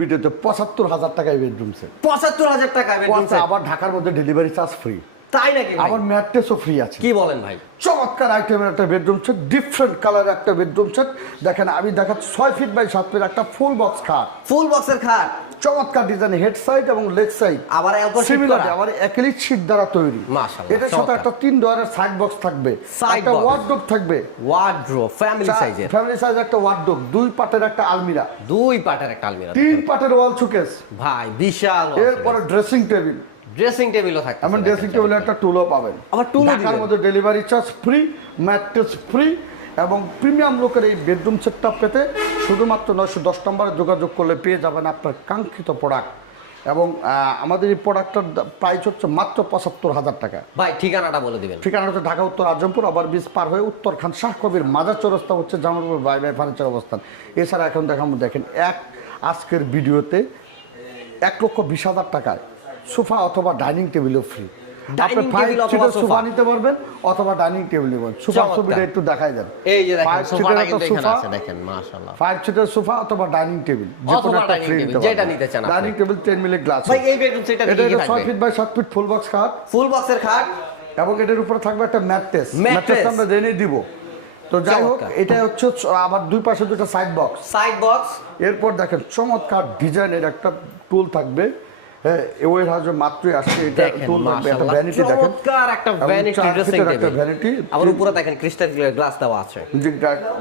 ভিডিওতে ৭৫,০০০ টাকায় bedroom set. ৭৫,০০০ টাকা বেডরুম সেট, আবার ঢাকার মধ্যে ডেলিভারি চার্জ ফ্রি। তাই নাকি ভাই? আবার ম্যাট্রেসও ফ্রি আছে। কি বলেন ভাই? চমৎকার আইটেমের একটা বেডরুম সেট, ডিফারেন্ট কালার একটা বেডরুম সেট। দেখেন আমি দেখাচ্ছি 6 ফিট বাই 7 ফিট একটা ফুল বক্স খাট, ফুল বক্সের খাট, চমৎকার ডিজাইন, হেড সাইড এবং লেগ সাইড আবার অ্যালকোহল সিমিলার, আবার অ্যাক্রিলিক শীট দ্বারা তৈরি। মাশাআল্লাহ, এটার সাথে একটা 3 ডোরের সাইড বক্স থাকবে, একটা ওয়ার্ডরোব থাকবে, ওয়ার্ডরোব ফ্যামিলি সাইজের, ফ্যামিলি সাইজ একটা ওয়ার্ডরোব, 2 পাটের একটা আলমিরা, 2 পাটের একটা আলমিরা, 3 পাটের ওয়াল শোকেস ভাই বিশাল। এরপরে ড্রেসিং টেবিল, ড্রেসিং টেবিলও থাকে, এমন ড্রেসিং টেবিলে একটা টুলও পাবেন। আবার টুলও দিবেন। ঢাকার মধ্যে delivery charge free, mattress free এবং প্রিমিয়াম লোকের এই বেডরুম সেটটা পেতে শুধুমাত্র 910 নম্বরে যোগাযোগ করলে পেয়ে যাবেন আপনার কাঙ্ক্ষিত প্রোডাক্ট। এবং আমাদের এই প্রোডাক্টটার প্রাইস হচ্ছে মাত্র ৭৫,০০০ টাকা। ভাই ঠিকানাটা বলে দিবেন। ঠিকানা হচ্ছে ঢাকা উত্তর আজমপুর, আবার ব্রিজ পার হয়ে উত্তর খান শাহ কবির মাজার চৌরাস্তা হচ্ছে জামালপুর বাই বাই ফার্নিচার অবস্থান। এছাড়া এখন দেখেন আজকের ভিডিওতে ১,২০,০০০ টাকায় সোফা অথবা ডাইনিং টেবিলও ফ্রি। আপনি 5 সিটের সোফা নিতে পারবেন অথবা ডাইনিং টেবিল নেবেন। সোফার ছবিটা একটু দেখাই দেন। এই যে দেখেন সোফাটা কিন্তু এখানে আছে, দেখেন মাশাআল্লাহ। 5 সিটের সোফা অথবা ডাইনিং টেবিল যে কোনো একটা ফ্রি নিতে পারবেন, যেটা নিতে চান। Dining table 10 milli glass. ভাই এই বেডরুম সেটটা কি থাকবে? 6 feet by 7 feet full box খাট, ফুল বক্সের খাট এবং এটার উপরে থাকবে একটা ম্যাট্রেস আমরা জেনে দিব। তো যাই হোক, এটা হচ্ছে আবার দুই পাশে দুটো সাইড বক্স। এরপর দেখেন চমৎকার ডিজাইনের একটা টুল থাকবে। হ্যাঁ, ওই হাজে মাত্রই আসছে এটা টুল, একটা ভ্যানিটি দেখেন, চমৎকার একটা ভ্যানিটি ড্রেসিং টেবিল, ভ্যানিটি আবার উপরে দেখেন ক্রিস্টাল গ্লাস দেওয়া আছে,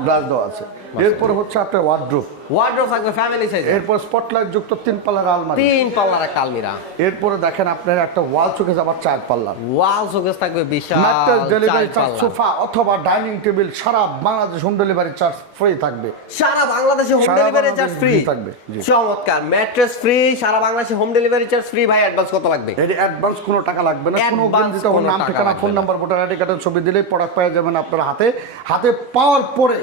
গ্লাস দেওয়া আছে। এরপর হচ্ছে আপনার ওয়ার্ডরোব থাকবে ফ্যামিলি সাইজ। এরপর স্পটলাইট যুক্ত 3 পাল্লার আলমারি, 3 পাল্লার একটা আলমিরা। এরপরে দেখেন আপনার একটা ওয়াল শোকেস, আবার 4 পাল্লার ওয়াল শোকেস থাকবে বিশাল। ম্যাট্রেস ডেলিভারি চার্জ, সোফা অথবা ডাইনিং টেবিল সারা Bangladesh home delivery charge free থাকবে। সারা বাংলাদেশে হোম ডেলিভারি চার্জ ফ্রি থাকবে। চমৎকার, ম্যাট্রেস ফ্রি, সারা বাংলাদেশে হোম ডেলিভারি চার্জ ফ্রি। ভাই অ্যাডভান্স কত লাগবে? এই অ্যাডভান্স কোনো টাকা লাগবে না, কোনো অগ্রিম দিতে হবে না। নাম, ঠিকানা, ফোন নাম্বার, ভোটার আইডি কার্ডের ছবি দিলেই প্রোডাক্ট পেয়ে যাবেন আপনার হাতে পাওয়ার পরে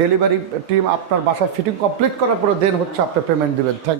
ডেলিভারি টিম আপনার বাসায় ফিটিং কমপ্লিট করার পরে দেন হচ্ছে আপনি পেমেন্ট দিবেন। থ্যাংক